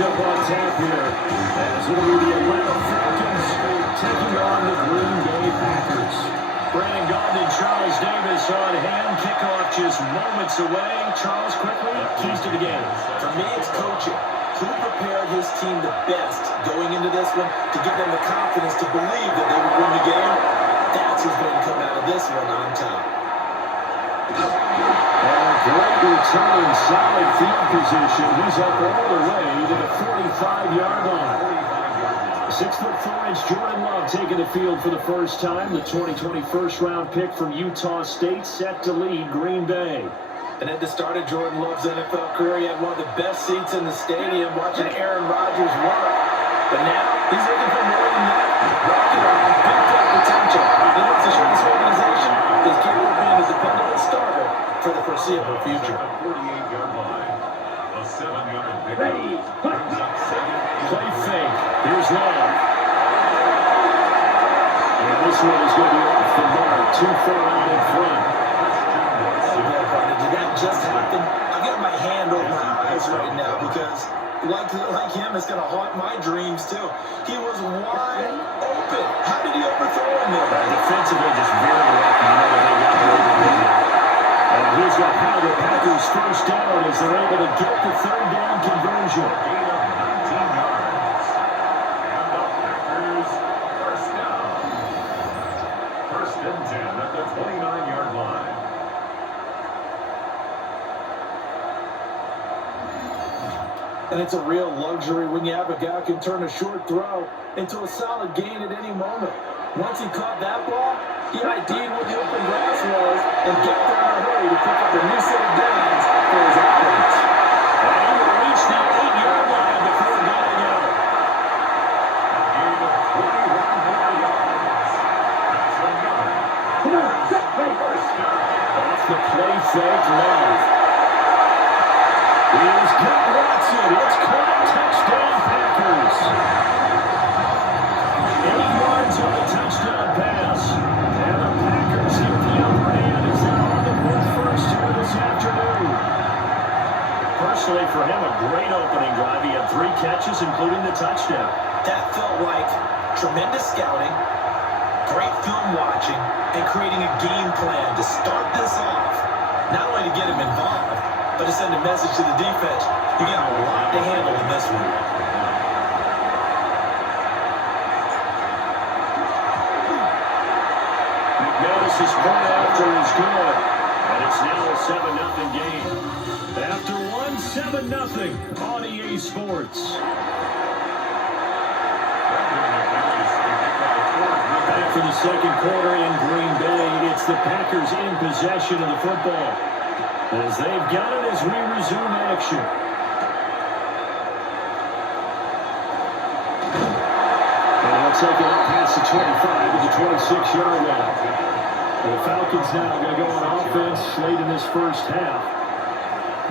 matchup on tap here. As it'll be the Atlanta Falcons taking on the Green Bay Packers. Brandon Gaudin and Charles Davis on hand. Kickoff just moments away. Charles, quickly, keys to the game. For me, it's coaching. Who prepared his team the best going into this one to give them the confidence to believe that they would win the game? That's who's going to come out of this one on top. And a great return, solid field position. He's up all the way to the 45-yard line. 6'4" Jordan Love taking the field for the first time. The 2020 first-round pick from Utah State set to lead Green Bay. And at the start of Jordan Love's NFL career, he had one of the best seats in the stadium watching Aaron Rodgers work. But now, he's looking for more than that. Rocket on big play potential. He wants to show this organization is capable of being a dependable starter for the foreseeable future. 48-yard line. A 7-yard victory. Play fake. Here's Love. And this one is going to be off the mark. Too far out in front. Did that just happen? I've got my hand over my eyes right now because, like him, it's going to haunt my dreams too. He was wide open. How did he overthrow him there? Defensively, just very lucky. You know that they got the and he's got how the Packers first down as they're able to get the third down conversion. Gain of 19 yards. And the Packers first down. First and 10 at the 29-yard line. And it's a real luxury when you have a guy who can turn a short throw into a solid gain at any moment. Once he caught that ball, he ID'd where the open grass was and got there in a hurry to pick up a new set of downs for his offense. And he will reach the 8-yard line before getting out. A gain of 21 yards. That's another. First down. Off the play fake, Love. Here's Ken Watson. It's caught. Touchdown, Packers. 8 yards on the touchdown pass. And the Packers get the upper hand as they're on the move first here this afternoon. Personally, for him, a great opening drive. He had 3 catches, including the touchdown. That felt like tremendous scouting, great film watching, and creating a game plan to start this off. Not only to get him involved, but to send a message to the defense. You got a lot to handle in this one. McManus's point after is good. And it's now a 7-0 game. After one, 7-0 on EA Sports. Back for the second quarter in Green Bay. It's the Packers in possession of the football. As they've got it as we resume action. And they'll take it up past the 25 to the 26-yard line. The Falcons now going to go on offense late in this first half.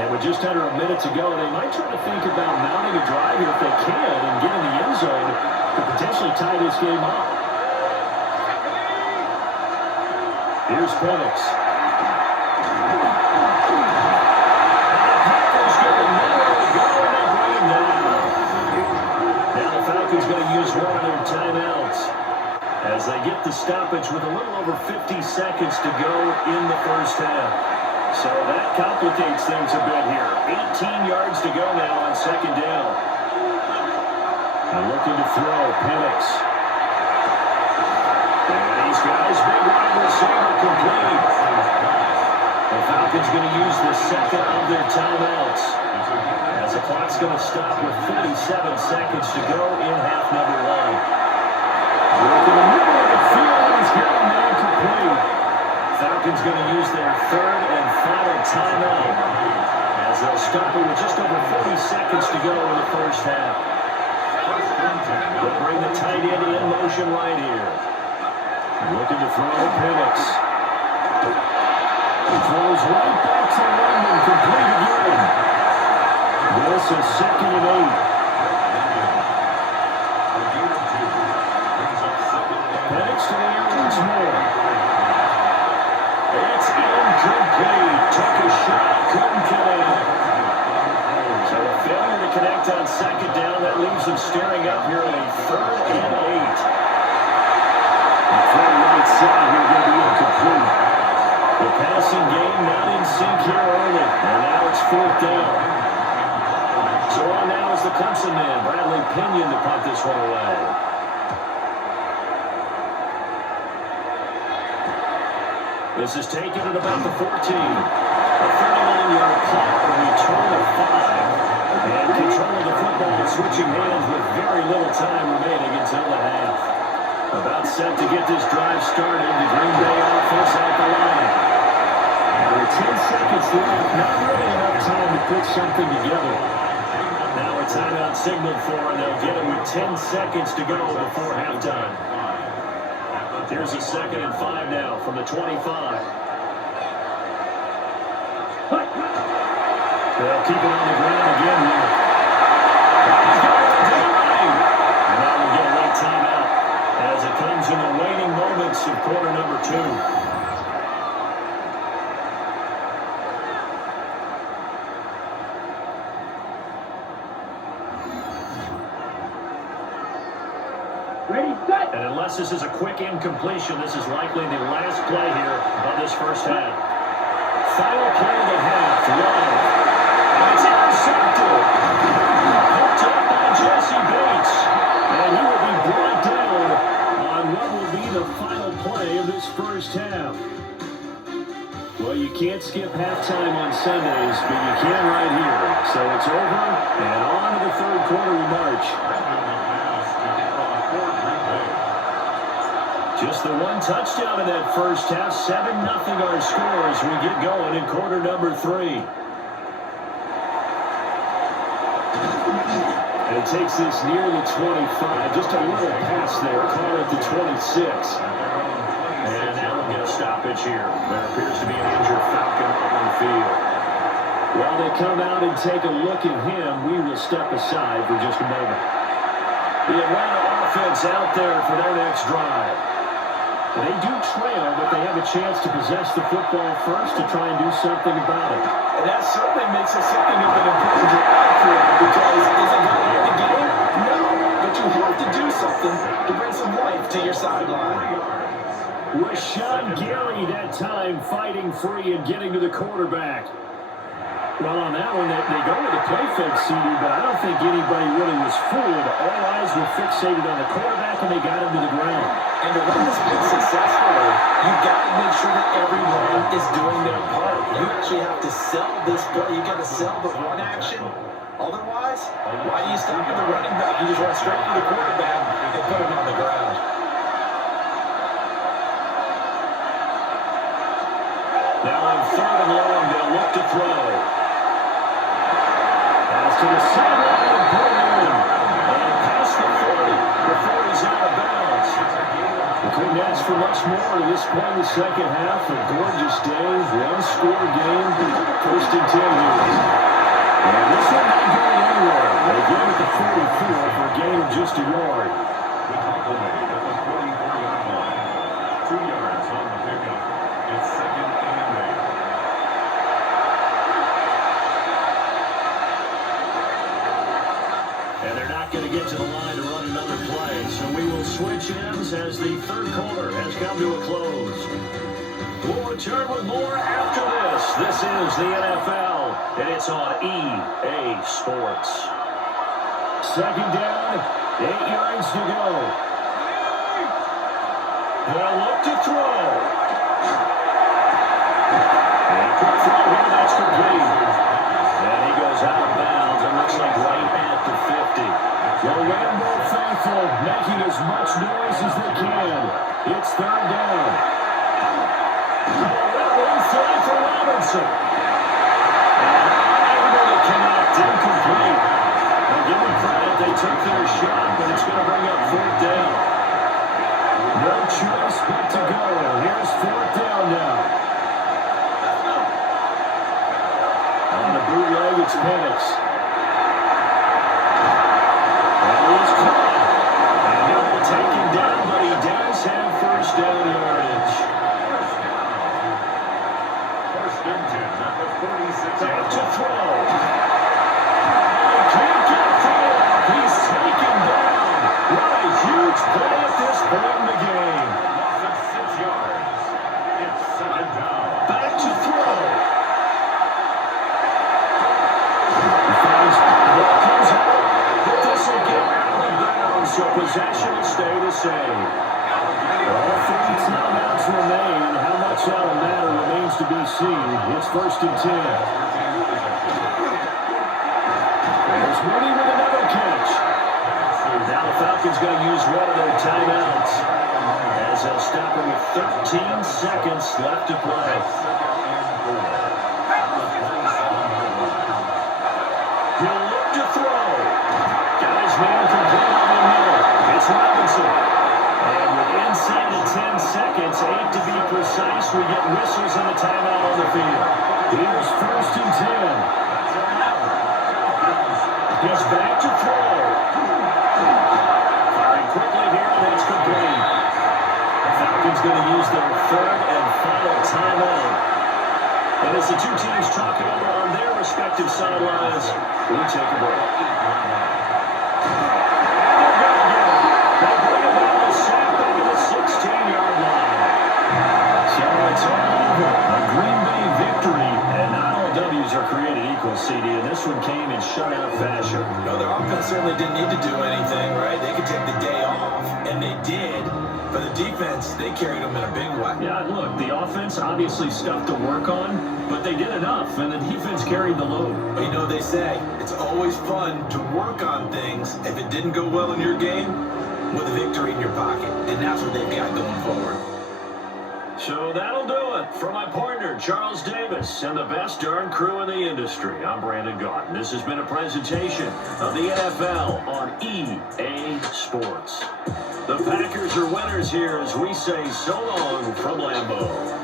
And with just under a minute to go, they might try to think about mounting a drive here if they can and get in the end zone to potentially tie this game up. Here's Penix. Falcons going to use one of their timeouts as they get the stoppage with a little over 50 seconds to go in the first half. So that complicates things a bit here. 18 yards to go now on second down. And looking to throw, Penix. And these guys, big wide receiver complete. The Falcons going to use the second of their timeouts. As the clock's going to stop with 47 seconds to go in half number 1. Working the middle of the field, he's got a man complete. Falcons going to use their third and final timeout as they'll stop it with just over 40 seconds to go in the first half. They'll bring the tight end in motion right here. Looking to throw Penix. He throws right back to London, complete again. This is second and 8. Penix to the air once more. It's incomplete. Took a shot, couldn't get it. So the Failure to connect on second down. That leaves them staring up here at a 3rd and 8. The throw right side here going to be incomplete. The passing game not in sync here early. And now it's 4th down. So on now is the Clemson man, Bradley Pinion, to punt this one away. This is taken at about the 14. A 39-yard punt, a return of 5. And control of the football switching hands with very little time remaining until the half. About set to get this drive started. The Green Bay offense out the line. And with 10 seconds left, not really enough time to put something together. Now a timeout signaled for, and they'll get it with 10 seconds to go before halftime. Here's a 2nd and 5 now from the 25. They'll keep it on the ground again here. And now we'll get a late timeout as it comes in the waning moments of quarter number 2. And unless this is a quick incompletion, this is likely the last play here of this first half. Final play of the half, Love. And it's intercepted. Hooked up by Jesse Bates. And he will be brought down on what will be the final play of this first half. Well, you can't skip halftime on Sundays, but you can right here. So it's over, and on to the 3rd quarter we march. Just the one touchdown in that first half. 7-0 our score as we get going in quarter number 3. And it takes this near the 25. Just a little pass there. Call it the 26. And now we'll get a stoppage here. There appears to be an injured Falcon on the field. While they come out and take a look at him, we will step aside for just a moment. The Atlanta offense out there for their next drive. They do trail, but they have a chance to possess the football first to try and do something about it. And that certainly makes it something of an important drive for them, because is it going to win the game? No, but you have to do something to bring some life to your sideline. Rashawn Gary that time fighting free and getting to the quarterback. Well, on that one, they go with the play fake, CD, but I don't think anybody really was fooled. All eyes were fixated on the quarterback, and they got him to the ground. And to run this play successfully, you've got to make sure that everyone is doing their part. You actually have to sell this play. You've got to sell the run action. Otherwise, why do you stop with the running back? You just run straight to the quarterback and put him on the ground. Now on 3rd and long, they'll look to throw. Pass to the sideline and pull in. And past the 40 before he's out of bounds. We couldn't ask for much more to this point in the second half. A gorgeous day, one-score game, 1st and 10 here. And this one not going anywhere. They give it to 44 for a gain of just a yard. The compliment at the 44-yard line. 2 yards on the pickup. It's 2nd and 8. And they're not going to get to the line to run another play, so we will switch ends as the 3rd quarter has come to a close. We'll return with more after this. This is the NFL, and it's on EA Sports. 2nd down, 8 yards to go. They'll look to throw. And quick throw here, that's complete. And he goes out of bounds. It looks like right at the 50. The Lambeau faithful making as much noise as they can. It's 3rd down. That one fly for Robinson. And unable to connect, incomplete. Now give them credit, they took their shot, but it's going to bring up 4th down. No choice but to go. Here's 4th down now. On the bootleg, it's Penix. And he's caught. And he'll be taken down, but he does have 1st down yardage. First and 10 at the 46. Back to throw. point in the game. Loss of 6 yards. It's second down. Back to throw. He finds Falcons out. But this will get out of bounds, so possession will stay the same. All 3 timeouts remain. How much that'll matter remains to be seen. It's 1st and 10. There's Mooney with another catch. Now the Falcons going to use one of their timeouts as they'll stop it with 13 seconds left to play. He'll look to throw. Got his man complete on the middle. It's Robinson. And with inside of 10 seconds, 8 to be precise, we get whistles and a timeout on the field. Here's 1st and 10. He's back to throw. Firing quickly here, and that's complete. The Falcons going to use their 3rd and final timeout. And as the 2 teams talk it over on their respective sidelines, we take a break. And they're going to get it. They'll bring about a sack back at the 16-yard line. So it's all over. A Green Bay victory. And not all W's are created equal, CD, and this one came in shutout fashion. No, their offense certainly didn't need to do anything, right? They could take the day off, and they did. For the defense, they carried them in a big way. Yeah, look, the offense obviously stuff to work on, but they did enough, and the defense carried the load. But you know what they say, it's always fun to work on things if it didn't go well in your game with a victory in your pocket, and that's what they've got going forward. So that'll do it. For my partner, Charles Davis, and the best darn crew in the industry, I'm Brandon Gaunt. This has been a presentation of the NFL on EA Sports. The Packers are winners here as we say so long from Lambeau.